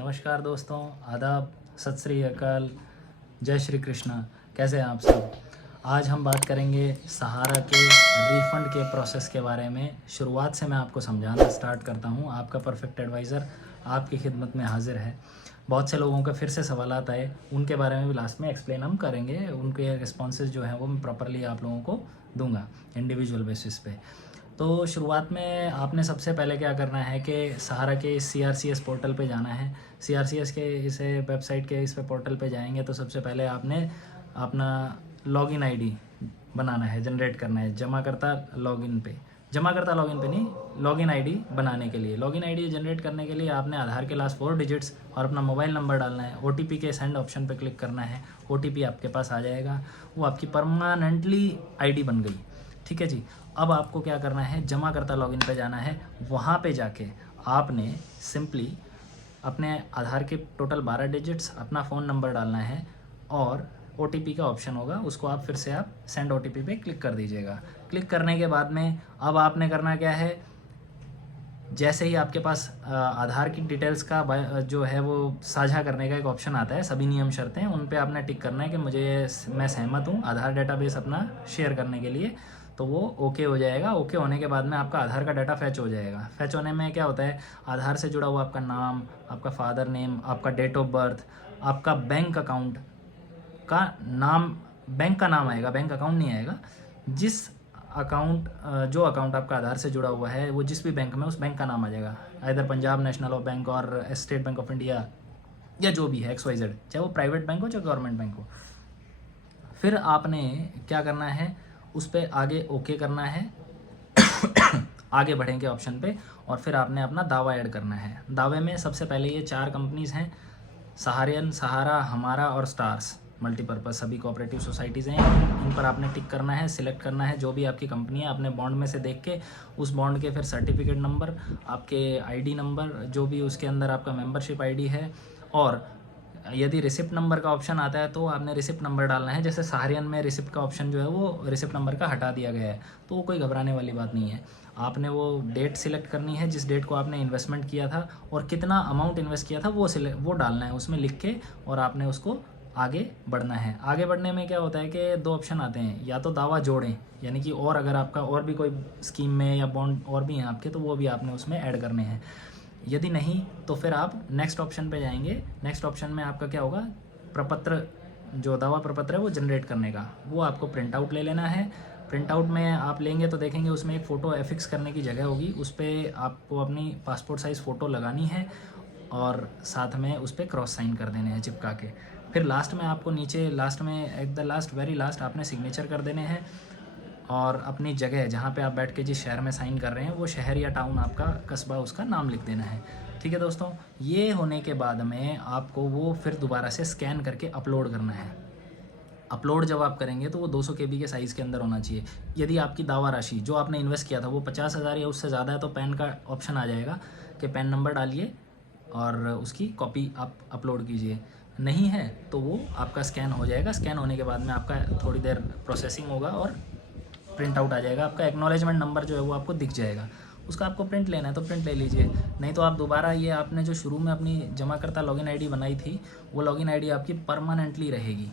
नमस्कार दोस्तों, आदाब, सत श्री अकाल, जय श्री कृष्णा। कैसे हैं आप सब। आज हम बात करेंगे सहारा के रिफ़ंड के प्रोसेस के बारे में। शुरुआत से मैं आपको समझाना स्टार्ट करता हूं। आपका परफेक्ट एडवाइज़र आपकी खिदमत में हाजिर है। बहुत से लोगों का फिर से सवालात आए, उनके बारे में भी लास्ट में एक्सप्लेन हम करेंगे। उनके रिस्पॉन्सेज जो हैं वो मैं प्रॉपरली आप लोगों को दूंगा इंडिविजुअल बेसिस पे। तो शुरुआत में आपने सबसे पहले क्या करना है कि सहारा के CRCS पोर्टल पे जाना है। CRCS के इसे वेबसाइट के इस पे पोर्टल पे जाएंगे तो सबसे पहले आपने अपना लॉगिन आईडी बनाना है, जनरेट करना है। जमाकर्ता लॉगिन पे नहीं, लॉगिन आईडी बनाने के लिए, लॉगिन आईडी जनरेट करने के लिए आपने आधार के लास्ट 4 डिजिट्स और अपना मोबाइल नंबर डालना है। OTP के सेंड ऑप्शन पे क्लिक करना है। OTP आपके पास आ जाएगा, वो आपकी परमानेंटली आईडी बन गई। ठीक है जी। अब आपको क्या करना है, जमाकर्ता लॉगिन पे जाना है। वहाँ पे जाके आपने सिंपली अपने आधार के टोटल 12 डिजिट्स, अपना फ़ोन नंबर डालना है और OTP का ऑप्शन होगा, उसको आप फिर से आप सेंड OTP पे क्लिक कर दीजिएगा। क्लिक करने के बाद में अब आपने करना क्या है, जैसे ही आपके पास आधार की डिटेल्स का जो है वो साझा करने का एक ऑप्शन आता है, सभी नियम शर्तें, उन पे आपने टिक करना है कि मैं सहमत हूँ आधार डेटाबेस अपना शेयर करने के लिए। तो वो ओके हो जाएगा। ओके होने के बाद में आपका आधार का डाटा फैच हो जाएगा। फैच होने में क्या होता है, आधार से जुड़ा हुआ आपका नाम, आपका फादर नेम, आपका डेट ऑफ बर्थ, आपका बैंक अकाउंट का नाम, बैंक का नाम आएगा, बैंक अकाउंट नहीं आएगा। जिस अकाउंट जो अकाउंट आपका आधार से जुड़ा हुआ है वो जिस भी बैंक में, उस बैंक का नाम आ जाएगा। इधर पंजाब नेशनल बैंक और स्टेट बैंक ऑफ इंडिया या जो भी है XYZ, चाहे वो प्राइवेट बैंक हो चाहे गवर्नमेंट बैंक हो। फिर आपने क्या करना है, उस पर आगे ओके करना है। आगे बढ़ेंगे ऑप्शन पे और फिर आपने अपना दावा ऐड करना है। दावे में सबसे पहले ये 4 कंपनीज़ हैं, सहारियन, सहारा, हमारा और स्टार्स मल्टीपर्पज़, सभी कोऑपरेटिव सोसाइटीज़ हैं। इन पर आपने टिक करना है, सिलेक्ट करना है जो भी आपकी कंपनी है। अपने बॉन्ड में से देख के उस बॉन्ड के फिर सर्टिफिकेट नंबर, आपके ID नंबर, जो भी उसके अंदर आपका मेंबरशिप ID है, और यदि रिसिप्ट नंबर का ऑप्शन आता है तो आपने रिसिप्ट नंबर डालना है। जैसे सहारियन में रिसिप्ट का ऑप्शन जो है वो रिसिप्ट नंबर का हटा दिया गया है, तो वो कोई घबराने वाली बात नहीं है। आपने वो डेट सिलेक्ट करनी है जिस डेट को आपने इन्वेस्टमेंट किया था, और कितना अमाउंट इन्वेस्ट किया था वो डालना है उसमें लिख के, और आपने उसको आगे बढ़ना है। आगे बढ़ने में क्या होता है कि 2 ऑप्शन आते हैं, या तो दावा जोड़ें, यानी कि और अगर आपका और भी कोई स्कीम में या बॉन्ड और भी हैं आपके, तो वो भी आपने उसमें ऐड करने हैं। यदि नहीं तो फिर आप नेक्स्ट ऑप्शन पे जाएंगे। नेक्स्ट ऑप्शन में आपका क्या होगा, प्रपत्र, जो दावा प्रपत्र है वो जनरेट करने का, वो आपको प्रिंट आउट ले लेना है। प्रिंट आउट में आप लेंगे तो देखेंगे उसमें एक फ़ोटो एफिक्स करने की जगह होगी, उस पर आपको अपनी पासपोर्ट साइज़ फ़ोटो लगानी है और साथ में उस पर क्रॉस साइन कर देने हैं चिपका के। फिर लास्ट में आपको नीचे, लास्ट में at the last, very last, आपने सिग्नेचर कर देने हैं और अपनी जगह जहाँ पे आप बैठ के जिस शहर में साइन कर रहे हैं वो शहर या टाउन, आपका कस्बा, उसका नाम लिख देना है। ठीक है दोस्तों। ये होने के बाद में आपको वो फिर दोबारा से स्कैन करके अपलोड करना है। अपलोड जब आप करेंगे तो वो 200 KB के साइज़ के अंदर होना चाहिए। यदि आपकी दावा राशि जो आपने इन्वेस्ट किया था वो 50,000 या उससे ज़्यादा है तो पैन का ऑप्शन आ जाएगा कि पैन नंबर डालिए और उसकी कॉपी आप अपलोड कीजिए। नहीं है तो वो आपका स्कैन हो जाएगा। स्कैन होने के बाद में आपका थोड़ी देर प्रोसेसिंग होगा और प्रिंट आउट आ जाएगा। आपका एक्नॉलेजमेंट नंबर जो है वो आपको दिख जाएगा, उसका आपको प्रिंट लेना है तो प्रिंट ले लीजिए। नहीं तो आप दोबारा ये आपने जो शुरू में अपनी जमाकर्ता लॉगिन आईडी बनाई थी, वो लॉगिन आईडी आपकी परमानेंटली रहेगी,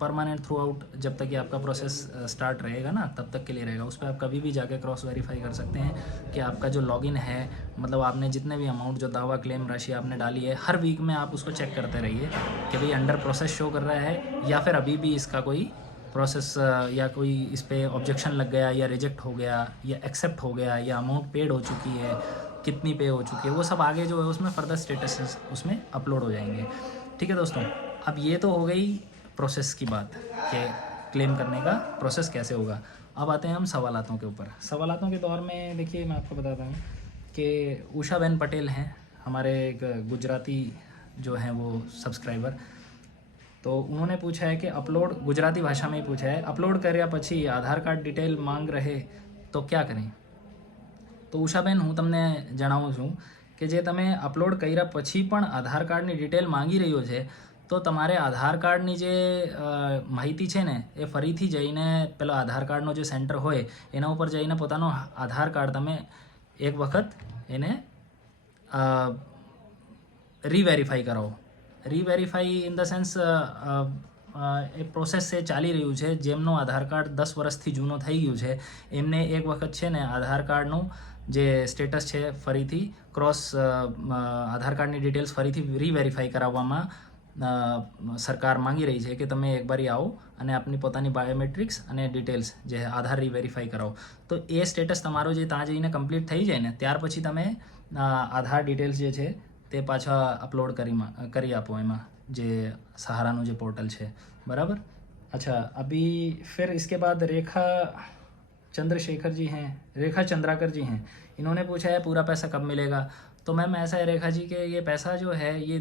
परमानेंट थ्रू आउट, जब तक ये आपका प्रोसेस स्टार्ट रहेगा ना तब तक के लिए रहेगा। उस पर आप कभी भी जाके क्रॉस वेरीफाई कर सकते हैं कि आपका जो लॉगिन है, मतलब आपने जितने भी अमाउंट, जो दावा क्लेम राशि आपने डाली है, हर वीक में आप उसको चेक करते रहिए कि भाई अंडर प्रोसेस शो कर रहा है या फिर अभी भी इसका कोई प्रोसेस या कोई इस पर ऑब्जेक्शन लग गया या रिजेक्ट हो गया या एक्सेप्ट हो गया या अमाउंट पेड हो चुकी है, कितनी पे हो चुकी है, वो सब आगे जो है उसमें फर्दर स्टेटस उसमें अपलोड हो जाएंगे। ठीक है दोस्तों। अब ये तो हो गई प्रोसेस की बात कि क्लेम करने का प्रोसेस कैसे होगा। अब आते हैं हम सवालातों के ऊपर। सवालातों के दौर में देखिए मैं आपको बताता हूँ कि उषा बेन पटेल हैं हमारे एक गुजराती जो हैं वो सब्सक्राइबर, तो उन्होंने पूछा है कि अपलोड, गुजराती भाषा में ही पूछा है, अपलोड કર્યા પછી આધાર કાર્ડ ડિટેલ માંગ રહે તો क्या करें। तो ઉષાબેન હું તમને જણાવું છું કે જે તમે અપલોડ કર્યા પછી પણ આધાર કાર્ડની ડિટેલ માંગી રહ્યો છે તો તમારે આધાર કાર્ડની જે માહિતી છે ને એ ફરીથી જઈને પેલો આધાર કાર્ડનો જે સેન્ટર હોય એના ઉપર જઈને પોતાનો આધાર કાર્ડ તમે એક વખત એને રીવેરીફાઈ કરાવો. રીવેરીફાઈ ઇન ધ સેન્સ એ પ્રોસેસ છે ચાલી રહ્યું છે. જેમનો આધાર કાર્ડ 10 વર્ષથી જૂનો થઈ ગયું છે એમને એક વખત છે ને આધાર કાર્ડનું જે સ્ટેટસ છે ફરીથી ક્રોસ આધાર કાર્ડની ડિટેલ્સ ફરીથી રીવેરીફાઈ કરાવવામાં સરકાર માંગી રહી છે કે તમે એક બારી આવો અને આપની પોતાની બાયોમેટ્રિક્સ અને ડિટેલ્સ જે આધાર રીવેરીફાઈ કરાવો. તો એ સ્ટેટસ તમારો જે ત્યાં જઈને કમ્પ્લીટ થઈ જાય ને ત્યાર પછી તમે આધાર ડિટેલ્સ જે છે તે પાછા અપલોડ કરી આપો એમાં જે सहाराનું જે પોર્ટલ છે. बराबर. अच्छा, अभी फिर इसके बाद रेखा चंद्रशेखर जी हैं, रेखा चंद्राकर जी हैं. इन्होंने पूछा है पूरा पैसा कब मिलेगा. तो मैम ऐसा है रेखा जी कि ये पैसा जो है ये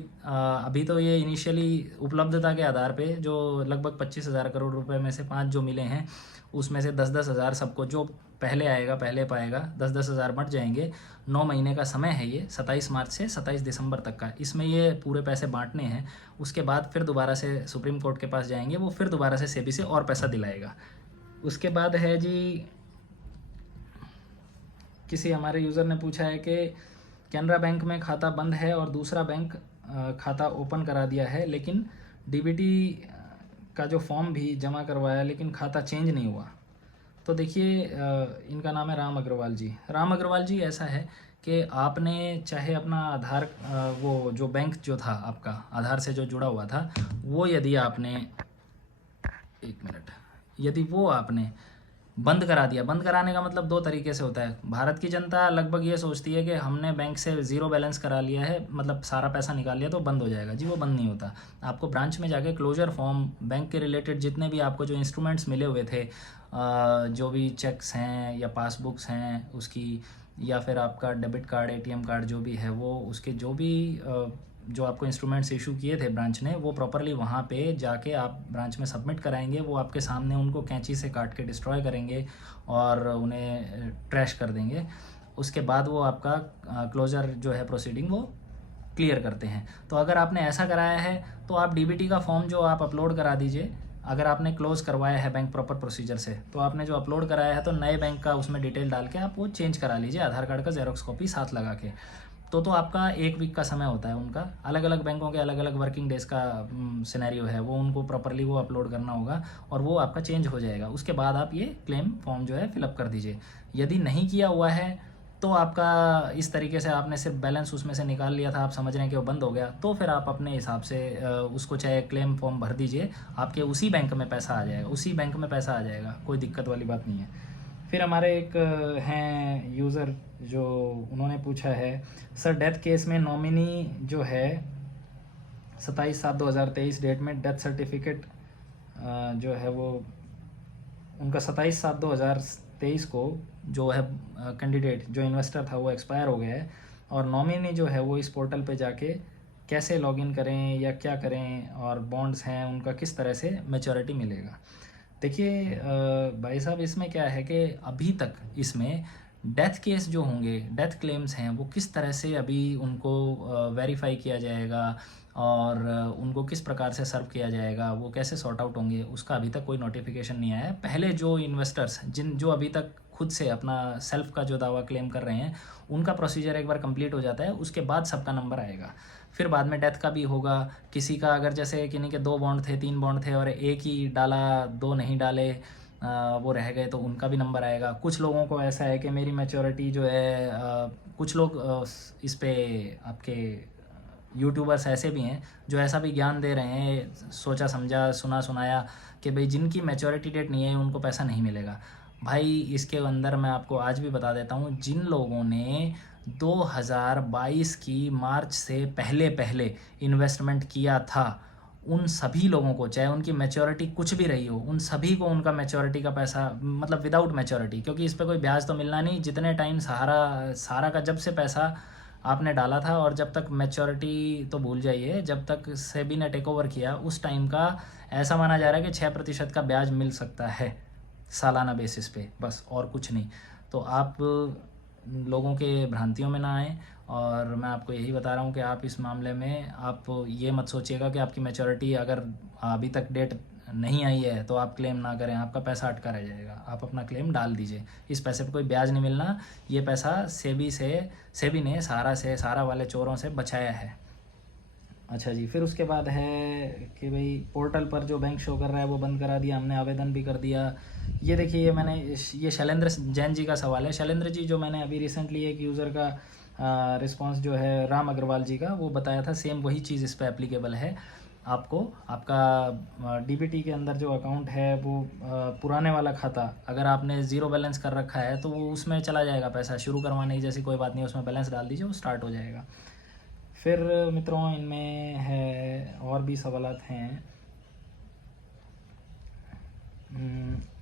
अभी तो ये इनिशियली उपलब्धता के आधार पे जो लगभग 25,000 करोड़ रुपए में से 5 जो मिले हैं उसमें से 10-10 हज़ार सबको जो पहले आएगा पहले पाएगा 10-10 हज़ार बंट जाएंगे. 9 महीने का समय है ये, 27 मार्च से 27 दिसंबर तक का. इसमें ये पूरे पैसे बांटने हैं. उसके बाद फिर दोबारा से सुप्रीम कोर्ट के पास जाएंगे, वो फिर दोबारा से सेबी से और पैसा दिलाएगा. उसके बाद है जी, किसी हमारे यूज़र ने पूछा है कि कैनरा बैंक में खाता बंद है और दूसरा बैंक खाता ओपन करा दिया है, लेकिन डीबीटी का जो फॉर्म भी जमा करवाया लेकिन खाता चेंज नहीं हुआ. तो देखिए, इनका नाम है राम अग्रवाल जी. राम अग्रवाल जी, ऐसा है कि आपने चाहे अपना आधार वो जो बैंक जो था आपका आधार से जो जुड़ा हुआ था वो यदि आपने यदि वो आपने बंद करा दिया. बंद कराने का मतलब 2 तरीके से होता है. भारत की जनता लगभग ये सोचती है कि हमने बैंक से ज़ीरो बैलेंस करा लिया है, मतलब सारा पैसा निकाल लिया तो बंद हो जाएगा. जी वो बंद नहीं होता. आपको ब्रांच में जाके क्लोजर फॉर्म, बैंक के रिलेटेड जितने भी आपको जो इंस्ट्रूमेंट्स मिले हुए थे, जो भी चेक्स हैं या पासबुक्स हैं उसकी, या फिर आपका डेबिट कार्ड, एटीएम कार्ड जो भी है वो, उसके जो भी जो आपको इंस्ट्रूमेंट्स इशू किए थे ब्रांच ने, वो प्रॉपरली वहाँ पे जाके आप ब्रांच में सबमिट कराएंगे. वो आपके सामने उनको कैंची से काट के डिस्ट्रॉय करेंगे और उन्हें ट्रैश कर देंगे. उसके बाद वो आपका क्लोजर जो है प्रोसीडिंग वो क्लियर करते हैं. तो अगर आपने ऐसा कराया है तो आप डीबीटी का फॉर्म जो आप अपलोड करा दीजिए. अगर आपने क्लोज़ करवाया है बैंक प्रॉपर प्रोसीजर से, तो आपने जो अपलोड कराया है तो नए बैंक का उसमें डिटेल डाल के आप वो चेंज करा लीजिए, आधार कार्ड का जेरोक्स कॉपी साथ लगा के. तो आपका 1 वीक का समय होता है उनका. अलग अलग बैंकों के अलग अलग वर्किंग डेज का सिनेरियो है, वो उनको प्रॉपरली वो अपलोड करना होगा और वो आपका चेंज हो जाएगा. उसके बाद आप ये क्लेम फॉर्म जो है फिलअप कर दीजिए. यदि नहीं किया हुआ है तो आपका इस तरीके से आपने सिर्फ बैलेंस उसमें से निकाल लिया था, आप समझ रहे हैं कि वो बंद हो गया, तो फिर आप अपने हिसाब से उसको चाहे क्लेम फॉर्म भर दीजिए, आपके उसी बैंक में पैसा आ जाएगा, उसी बैंक में पैसा आ जाएगा, कोई दिक्कत वाली बात नहीं है. फिर हमारे एक हैं यूज़र जो उन्होंने पूछा है, सर डेथ केस में नॉमिनी जो है 27/7/2023 डेट में डेथ सर्टिफिकेट जो है वो उनका 27/7/2023 को जो है कैंडिडेट जो इन्वेस्टर था वो एक्सपायर हो गया है, और नॉमिनी जो है वो इस पोर्टल पे जाके कैसे लॉगिन करें या क्या करें, और बॉन्ड्स हैं उनका किस तरह से मैच्योरिटी मिलेगा. देखिए भाई साहब, इसमें क्या है कि अभी तक इसमें डेथ केस जो होंगे, डेथ क्लेम्स हैं, वो किस तरह से अभी उनको वेरीफाई किया जाएगा और उनको किस प्रकार से सर्व किया जाएगा, वो कैसे सॉर्ट आउट होंगे, उसका अभी तक कोई नोटिफिकेशन नहीं आया है. पहले जो इन्वेस्टर्स जो अभी तक खुद से अपना सेल्फ का जो दावा क्लेम कर रहे हैं, उनका प्रोसीजर एक बार कंप्लीट हो जाता है, उसके बाद सबका नंबर आएगा. फिर बाद में डेथ का भी होगा. किसी का अगर जैसे किन्हीं के 2 बॉन्ड थे, 3 बॉन्ड थे और एक ही डाला, 2 नहीं डाले, वो रह गए, तो उनका भी नंबर आएगा. कुछ लोगों को ऐसा है कि मेरी मैच्योरिटी जो है, कुछ लोग इस पे आपके यूट्यूबर्स ऐसे भी हैं जो ऐसा भी ज्ञान दे रहे हैं, सोचा समझा सुना सुनाया, कि भाई जिनकी मैच्योरिटी डेट नहीं है उनको पैसा नहीं मिलेगा. भाई इसके अंदर मैं आपको आज भी बता देता हूँ, जिन लोगों ने 2022 की मार्च से पहले इन्वेस्टमेंट किया था, उन सभी लोगों को, चाहे उनकी मैच्योरिटी कुछ भी रही हो, उन सभी को उनका मैच्योरिटी का पैसा, मतलब विदाउट मैच्योरिटी, क्योंकि इस पर कोई ब्याज तो मिलना नहीं, जितने टाइम सहारा का जब से पैसा आपने डाला था और जब तक मैच्योरिटी तो भूल जाइए, जब तक सेबी ने टेक ओवर किया उस टाइम का ऐसा माना जा रहा है कि 6% का ब्याज मिल सकता है सालाना बेसिस पे, बस, और कुछ नहीं. तो आप लोगों के भ्रांतियों में ना आएँ, और मैं आपको यही बता रहा हूँ कि आप इस मामले में आप ये मत सोचिएगा कि आपकी मैच्योरिटी अगर अभी तक डेट नहीं आई है तो आप क्लेम ना करें, आपका पैसा अटका रह जाएगा. आप अपना क्लेम डाल दीजिए, इस पैसे पे कोई ब्याज नहीं मिलना. ये पैसा सेबी ने सहारा वाले चोरों से बचाया है. अच्छा जी, फिर उसके बाद है कि भाई पोर्टल पर जो बैंक शो कर रहा है वो बंद करा दिया, हमने आवेदन भी कर दिया। ये देखिए, ये मैंने ये शैलेंद्र जैन जी का सवाल है। शैलेंद्र जी, जो मैंने अभी रिसेंटली एक यूज़र का रिस्पांस जो है राम अग्रवाल जी का वो बताया था, सेम वही चीज़ इस पर एप्लीकेबल है। आपको आपका डीबीटी के अंदर जो अकाउंट है वो पुराने वाला खाता अगर आपने ज़ीरो बैलेंस कर रखा है तो वो उसमें चला जाएगा पैसा, शुरू करवाने की जैसी कोई बात नहीं, उसमें बैलेंस डाल दीजिए, वो स्टार्ट हो जाएगा। फिर मित्रों, इनमें है और भी सवालात हैं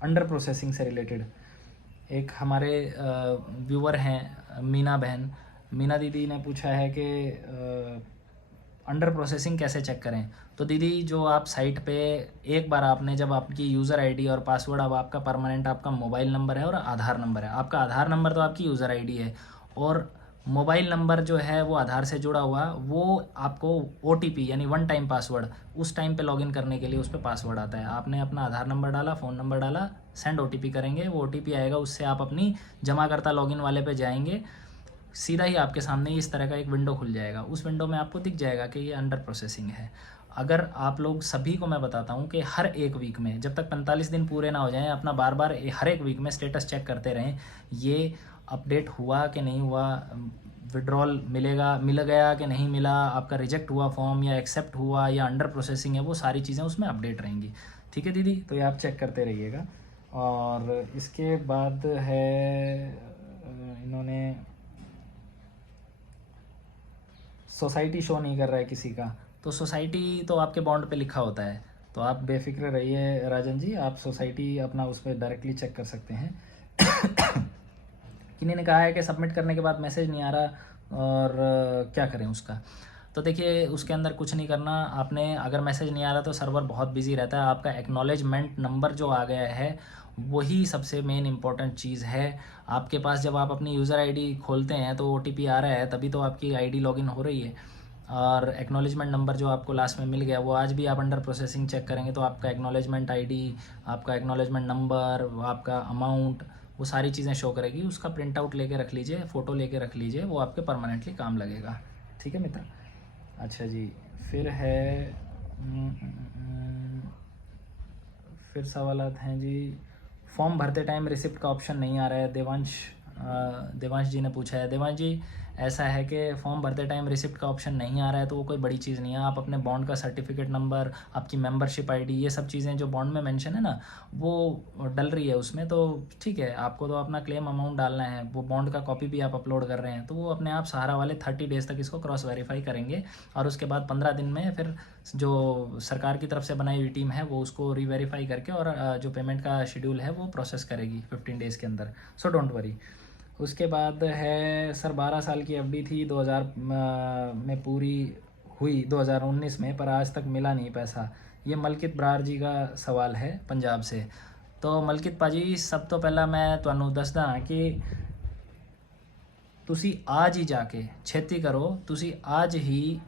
अंडर प्रोसेसिंग से रिलेटेड। एक हमारे व्यूअर हैं मीना बहन, मीना दीदी ने पूछा है कि अंडर प्रोसेसिंग कैसे चेक करें। तो दीदी, जो आप साइट पे एक बार आपने जब आपकी यूज़र आईडी और पासवर्ड, अब आपका परमानेंट आपका मोबाइल नंबर है और आधार नंबर है। आपका आधार नंबर तो आपकी यूज़र आईडी है और मोबाइल नंबर जो है वो आधार से जुड़ा हुआ, वो आपको ओटीपी यानी वन टाइम पासवर्ड उस टाइम पे लॉगिन करने के लिए उस पर पासवर्ड आता है। आपने अपना आधार नंबर डाला, फ़ोन नंबर डाला, सेंड ओटीपी करेंगे, वो ओटीपी आएगा, उससे आप अपनी जमाकर्ता लॉगिन वाले पे जाएंगे, सीधा ही आपके सामने इस तरह का एक विंडो खुल जाएगा। उस विंडो में आपको दिख जाएगा कि ये अंडर प्रोसेसिंग है। अगर आप लोग सभी को मैं बताता हूँ कि हर एक वीक में, जब तक 45 दिन पूरे ना हो जाएं, अपना बार बार हर एक वीक में स्टेटस चेक करते रहें, ये अपडेट हुआ कि नहीं हुआ, विड्रॉल मिल गया कि नहीं मिला, आपका रिजेक्ट हुआ फॉर्म या एक्सेप्ट हुआ या अंडर प्रोसेसिंग है, वो सारी चीज़ें उसमें अपडेट रहेंगी। ठीक है दीदी, तो ये आप चेक करते रहिएगा। और इसके बाद है इन्होंने सोसाइटी शो नहीं कर रहा है किसी का, तो सोसाइटी तो आपके बॉन्ड पे लिखा होता है, तो आप बेफिक्र रहिए राजन जी, आप सोसाइटी अपना उस पर डायरेक्टली चेक कर सकते हैं। किन्हीं ने कहा है कि सबमिट करने के बाद मैसेज नहीं आ रहा और क्या करें उसका। तो देखिए, उसके अंदर कुछ नहीं करना आपने। अगर मैसेज नहीं आ रहा तो सर्वर बहुत बिजी रहता है। आपका एक्नॉलेजमेंट नंबर जो आ गया है वही सबसे मेन इंपॉर्टेंट चीज़ है आपके पास। जब आप अपनी यूज़र आईडी खोलते हैं तो ओटीपी आ रहा है, तभी तो आपकी आईडी लॉगिन हो रही है। और एक्नॉलेजमेंट नंबर जो आपको लास्ट में मिल गया, वो आज भी आप अंडर प्रोसेसिंग चेक करेंगे तो आपका एक्नॉलेजमेंट आईडी, आपका एक्नॉलेजमेंट नंबर, आपका अमाउंट, वो सारी चीज़ें शो करेगी। उसका प्रिंट आउट लेके रख लीजिए, फ़ोटो लेके रख लीजिए, वो आपके परमानेंटली काम लगेगा। ठीक है मित्र। अच्छा जी, फिर है फिर सवालात हैं जी। फॉर्म भरते टाइम रिसिप्ट का ऑप्शन नहीं आ रहा है, देवांश जी ने पूछा है। देवांश जी, ऐसा है कि फॉर्म भरते टाइम रिसिप्ट का ऑप्शन नहीं आ रहा है तो वो कोई बड़ी चीज़ नहीं है। आप अपने बॉन्ड का सर्टिफिकेट नंबर, आपकी मेंबरशिप आईडी, ये सब चीज़ें जो बॉन्ड में मेंशन है ना, वो डल रही है उसमें, तो ठीक है। आपको तो अपना क्लेम अमाउंट डालना है, वो बॉन्ड का कॉपी भी आप अपलोड कर रहे हैं, तो वो अपने आप सहारा वाले 30 डेज़ तक इसको क्रॉस वेरीफाई करेंगे और उसके बाद 15 दिन में फिर जो सरकार की तरफ से बनाई हुई टीम है वो उसको रीवेरीफाई करके और जो पेमेंट का शेड्यूल है वो प्रोसेस करेगी 15 डेज़ के अंदर। So don't worry. उसके बाद है सर, 12 साल की एफडी थी, 2000 में पूरी हुई 2019 में, पर आज तक मिला नहीं पैसा। ये मलकित बरार जी का सवाल है पंजाब से। तो मलकित पाजी, सब तो पहला मैं तुहानू दसदा कि तुसी आज ही जाके छेती करो, तुसी आज ही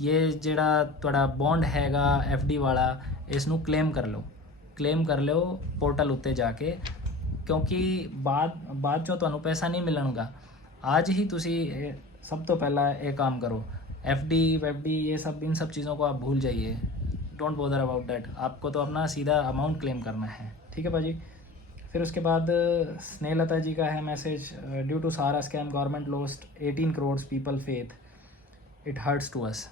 ये ਜਿਹੜਾ ਤੁਹਾਡਾ बॉन्ड हैगा एफडी वाला, इसनू क्लेम कर लो पोर्टल उत्ते जाके, क्योंकि बाद जो ਤੁਹਾਨੂੰ पैसा नहीं मिलणगा। आज ही तुसी सब तो पहला एक काम करो, एफडी वेफडी ये सब, इन सब चीज़ों को आप भूल जाइए, डोंट बॉदर अबाउट दैट। आपको तो अपना सीधा अमाउंट क्लेम करना है। ठीक है भाजी। फिर उसके बाद स्नेहलता जी का है मैसेज, ड्यू टू सारा scam government lost 18 crore people faith, it hurts to us.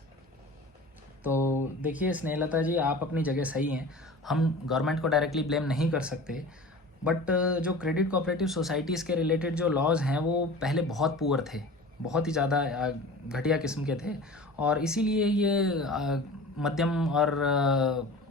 तो देखिए स्नेहलता जी, आप अपनी जगह सही हैं, हम गवर्नमेंट को डायरेक्टली ब्लेम नहीं कर सकते, बट जो क्रेडिट कोऑपरेटिव सोसाइटीज़ के रिलेटेड जो लॉज हैं वो पहले बहुत पुअर थे, बहुत ही ज़्यादा घटिया किस्म के थे, और इसीलिए ये मध्यम और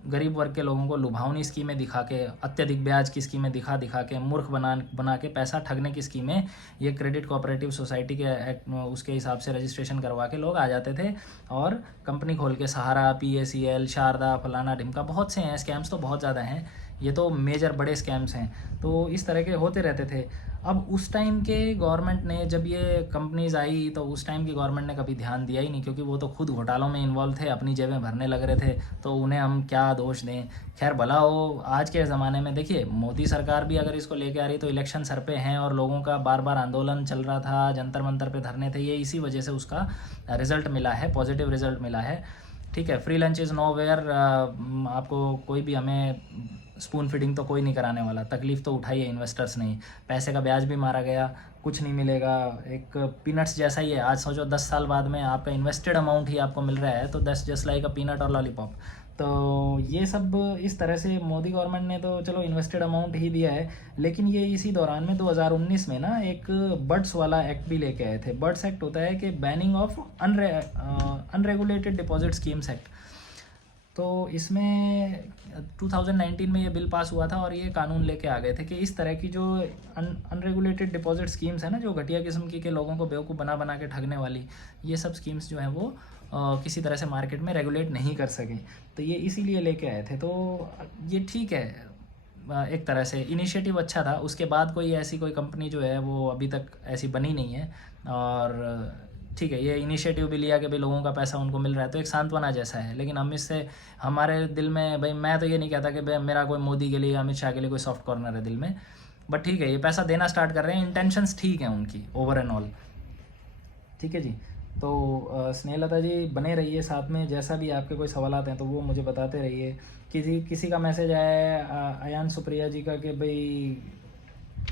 गरीब वर्ग के लोगों को लुभावनी स्कीमें दिखा के, अत्यधिक ब्याज की स्कीमें दिखा के, मूर्ख बना के पैसा ठगने की स्कीमें, ये क्रेडिट कोऑपरेटिव सोसाइटी के उसके हिसाब से रजिस्ट्रेशन करवा के लोग आ जाते थे और कंपनी खोल के, सहारा, PACL, शारदा, फलाना ढिमका, बहुत से हैं, स्कैम्स तो बहुत ज़्यादा हैं। ये तो मेजर बड़े स्कैम्स हैं। तो इस तरह के होते रहते थे। अब उस टाइम के गवर्नमेंट ने जब ये कंपनीज आई तो उस टाइम की गवर्नमेंट ने कभी ध्यान दिया ही नहीं, क्योंकि वो तो खुद घोटालों में इन्वॉल्व थे, अपनी जेबें भरने लग रहे थे, तो उन्हें हम क्या दोष दें। खैर भला हो, आज के ज़माने में देखिए मोदी सरकार भी अगर इसको लेके आ रही तो इलेक्शन सर पे हैं और लोगों का बार बार आंदोलन चल रहा था, जंतर मंतर पे धरने थे, ये इसी वजह से उसका रिज़ल्ट मिला है, पॉजिटिव रिज़ल्ट मिला है। ठीक है, free lunch is nowhere, आपको कोई भी हमें स्पून फीडिंग तो कोई नहीं कराने वाला, तकलीफ़ तो उठाई है इन्वेस्टर्स ने, पैसे का ब्याज भी मारा गया, कुछ नहीं मिलेगा, एक पीनट्स जैसा ही है। आज सोचो 10 साल बाद में आपका इन्वेस्टेड अमाउंट ही आपको मिल रहा है, तो 10 जस्ट लाइक अ पीनट और लॉलीपॉप। तो ये सब इस तरह से मोदी गवर्नमेंट ने तो चलो इन्वेस्टेड अमाउंट ही दिया है, लेकिन ये इसी दौरान में 2019 में ना एक बर्ड्स वाला एक्ट भी लेके आए थे। बर्ड्स एक्ट होता है कि banning of unregulated deposit schemes act. तो इसमें 2019 में ये बिल पास हुआ था और ये कानून लेके आ गए थे कि इस तरह की जो अनरेगुलेटेड डिपॉजिट स्कीम्स है ना, जो घटिया किस्म की के लोगों को बेवकूफ़ बना बना के ठगने वाली, ये सब स्कीम्स जो हैं वो किसी तरह से मार्केट में रेगुलेट नहीं कर सकें। तो ये इसीलिए लेके आए थे। तो ये ठीक है, एक तरह से इनिशिएटिव अच्छा था। उसके बाद कोई ऐसी कोई कंपनी जो है वो अभी तक ऐसी बनी नहीं है, और ठीक है, ये इनिशिएटिव भी लिया कि भाई लोगों का पैसा उनको मिल रहा है, तो एक सांत्वना जैसा है। लेकिन हम इससे हमारे दिल में, भाई मैं तो ये नहीं कहता कि भाई मेरा कोई मोदी के लिए, अमित शाह के लिए कोई सॉफ्ट कॉर्नर है दिल में, बट ठीक है, ये पैसा देना स्टार्ट कर रहे हैं, इंटेंशंस ठीक हैं उनकी ओवर एंड ऑल। ठीक है जी। तो स्नेहलता जी बने रहिए साथ में, जैसा भी आपके कोई सवालात हैं तो वो मुझे बताते रहिए। किसी का मैसेज आया है अयान सुप्रिया जी का कि भाई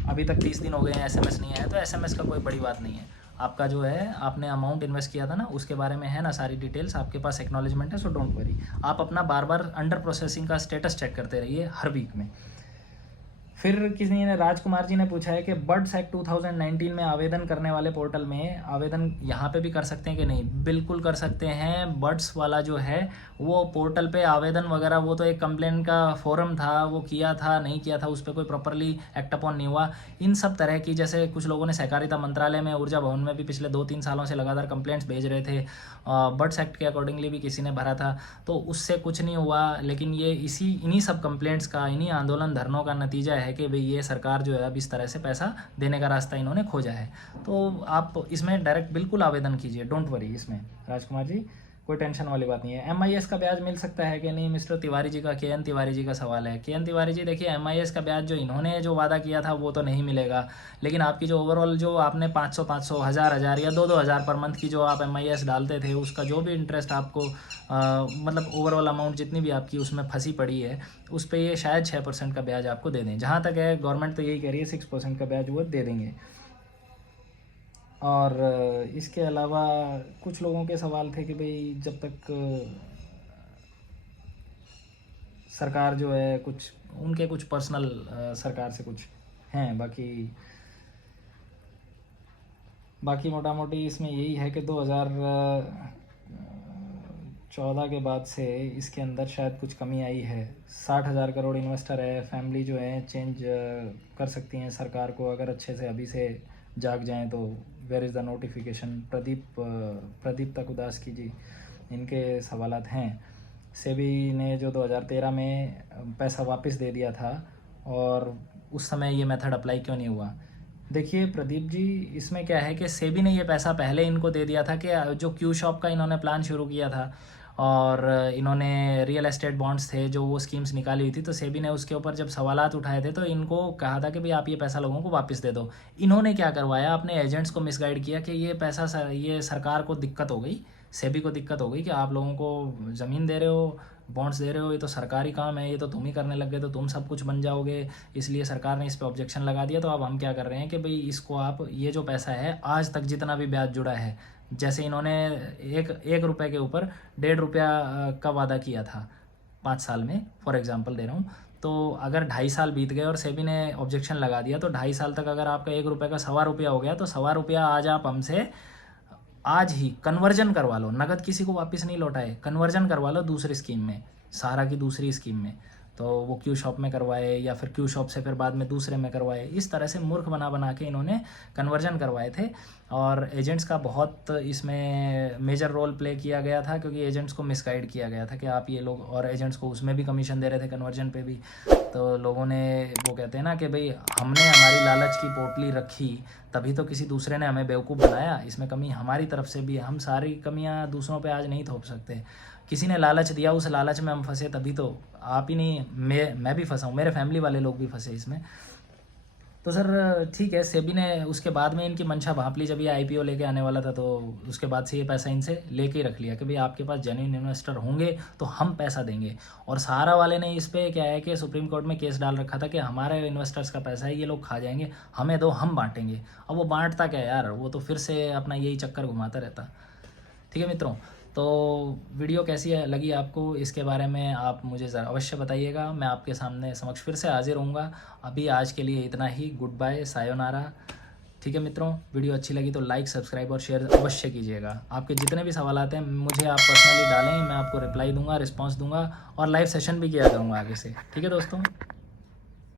अभी तक 30 दिन हो गए हैं एसएमएस नहीं आया, तो एसएमएस का कोई बड़ी बात नहीं है। आपका जो है, आपने अमाउंट इन्वेस्ट किया था ना, उसके बारे में है ना सारी डिटेल्स आपके पास, एक्नॉलेजमेंट है, सो डोंट वरी। आप अपना बार बार अंडर प्रोसेसिंग का स्टेटस चेक करते रहिए हर वीक में। फिर किसी ने, राजकुमार जी ने पूछा है कि बर्ड्स एक्ट 2019 में आवेदन करने वाले पोर्टल में आवेदन यहाँ पे भी कर सकते हैं कि नहीं? बिल्कुल कर सकते हैं। बर्ड्स वाला जो है वो पोर्टल पे आवेदन वगैरह, वो तो एक कंप्लेंट का फोरम था, वो किया था नहीं किया था उस पर कोई प्रॉपरली एक्ट अपॉन नहीं हुआ। इन सब तरह की, जैसे कुछ लोगों ने सहकारिता मंत्रालय में, ऊर्जा भवन में भी पिछले 2-3 सालों से लगातार कंप्लेंट्स भेज रहे थे, बर्ड्स एक्ट के अकॉर्डिंगली भी किसी ने भरा था, तो उससे कुछ नहीं हुआ। लेकिन ये इन्हीं सब कंप्लेंट्स का, इन्हीं आंदोलन धरनों का नतीजा है कि भाई ये सरकार जो है अब इस तरह से पैसा देने का रास्ता इन्होंने खोजा है। तो आप इसमें डायरेक्ट बिल्कुल आवेदन कीजिए, डोंट वरी। इसमें राजकुमार जी कोई टेंशन वाली बात नहीं है। MIS का ब्याज मिल सकता है कि नहीं, मिस्टर तिवारी जी का, KN तिवारी जी का सवाल है। KN तिवारी जी देखिए, MIS का ब्याज जो इन्होंने जो वादा किया था वो तो नहीं मिलेगा, लेकिन आपकी जो ओवरऑल जो आपने 500 1000 या 2-2 हज़ार पर मंथ की जो आप MIS डालते थे, उसका जो भी इंटरेस्ट आपको मतलब ओवरऑल अमाउंट जितनी भी आपकी उसमें फंसी पड़ी है, उस पर ये शायद 6% का ब्याज आपको दे दें। जहाँ तक है गवर्नमेंट तो यही कह रही है 6% का ब्याज वो दे देंगे। और इसके अलावा कुछ लोगों के सवाल थे कि भाई जब तक सरकार जो है, कुछ उनके कुछ पर्सनल सरकार से कुछ हैं, बाकी मोटा मोटी इसमें यही है कि 2014 के बाद से इसके अंदर शायद कुछ कमी आई है। 60,000 करोड़ इन्वेस्टर है, फैमिली जो है चेंज कर सकती हैं सरकार को अगर अच्छे से अभी से जाग जाएं तो। Where is the notification? Pradeep तक उदास की जी, इनके सवालात हैं। सेबी ने जो 2013 में पैसा वापस दे दिया था, और उस समय ये मेथड अप्लाई क्यों नहीं हुआ? देखिए प्रदीप जी, इसमें क्या है कि सेबी ने ये पैसा पहले इनको दे दिया था कि जो क्यू शॉप का इन्होंने प्लान शुरू किया था और इन्होंने रियल एस्टेट बॉन्ड्स थे जो वो स्कीम्स निकाली हुई थी, तो सेबी ने उसके ऊपर जब सवालात उठाए थे तो इनको कहा था कि भाई आप ये पैसा लोगों को वापस दे दो। इन्होंने क्या करवाया, अपने एजेंट्स को मिसगाइड किया कि ये पैसा ये सरकार को दिक्कत हो गई, सेबी को दिक्कत हो गई कि आप लोगों को ज़मीन दे रहे हो, बॉन्ड्स दे रहे हो, ये तो सरकारी काम है, ये तो तुम ही करने लग गए तो तुम सब कुछ बन जाओगे, इसलिए सरकार ने इस पर ऑब्जेक्शन लगा दिया। तो अब हम क्या कर रहे हैं कि भाई इसको आप, ये जो पैसा है आज तक जितना भी ब्याज जुड़ा है, जैसे इन्होंने एक रुपये के ऊपर 1.5 रुपया का वादा किया था 5 साल में, फॉर एग्जांपल दे रहा हूँ, तो अगर 2.5 साल बीत गए और सेबी ने ऑब्जेक्शन लगा दिया, तो 2.5 साल तक अगर आपका 1 रुपये का 1.25 रुपया हो गया, तो 1.25 रुपया आज आप हमसे आज ही कन्वर्जन करवा लो, नगद किसी को वापस नहीं लौटाए, कन्वर्जन करवा लो दूसरी स्कीम में, सहारा की दूसरी स्कीम में। तो वो क्यू शॉप में करवाए या फिर क्यू शॉप से फिर बाद में दूसरे में करवाए। इस तरह से मूर्ख बना बना के इन्होंने कन्वर्जन करवाए थे और एजेंट्स का बहुत इसमें मेजर रोल प्ले किया गया था, क्योंकि एजेंट्स को मिसगाइड किया गया था कि आप ये लोग, और एजेंट्स को उसमें भी कमीशन दे रहे थे कन्वर्जन पे भी। तो लोगों ने, वो कहते हैं ना कि भाई हमने हमारी लालच की पोटली रखी तभी तो किसी दूसरे ने हमें बेवकूफ़ बनाया, इसमें कमी हमारी तरफ से भी, हम सारी कमियां दूसरों पे आज नहीं थोप सकते। किसी ने लालच दिया, उस लालच में हम फंसे, तभी तो आप ही नहीं, मैं भी फंसा हूँ, मेरे फैमिली वाले लोग भी फंसे इसमें। तो सर ठीक है, सेबी ने उसके बाद में इनकी मंशा भांप ली जब ये आईपीओ लेके आने वाला था, तो उसके बाद से ये पैसा इनसे लेके ही रख लिया कि भाई आपके पास जेन्युइन इन्वेस्टर होंगे तो हम पैसा देंगे। और सहारा वाले ने इस पे क्या है कि सुप्रीम कोर्ट में केस डाल रखा था कि हमारे इन्वेस्टर्स का पैसा है, ये लोग खा जाएंगे, हमें दो, हम बांटेंगे। अब वो बांटता क्या यार, वो तो फिर से अपना यही चक्कर घुमाता रहता। ठीक है मित्रों, तो वीडियो कैसी है लगी आपको, इसके बारे में आप मुझे ज़रा अवश्य बताइएगा। मैं आपके सामने समक्ष फिर से हाजिर होऊंगा। अभी आज के लिए इतना ही, गुड बाय, सायोनारा। ठीक है मित्रों, वीडियो अच्छी लगी तो लाइक, सब्सक्राइब और शेयर अवश्य कीजिएगा। आपके जितने भी सवाल आते हैं मुझे आप पर्सनली डालें, मैं आपको रिप्लाई दूंगा, रिस्पॉन्स दूंगा और लाइव सेशन भी किया करूँगा आगे से। ठीक है दोस्तों।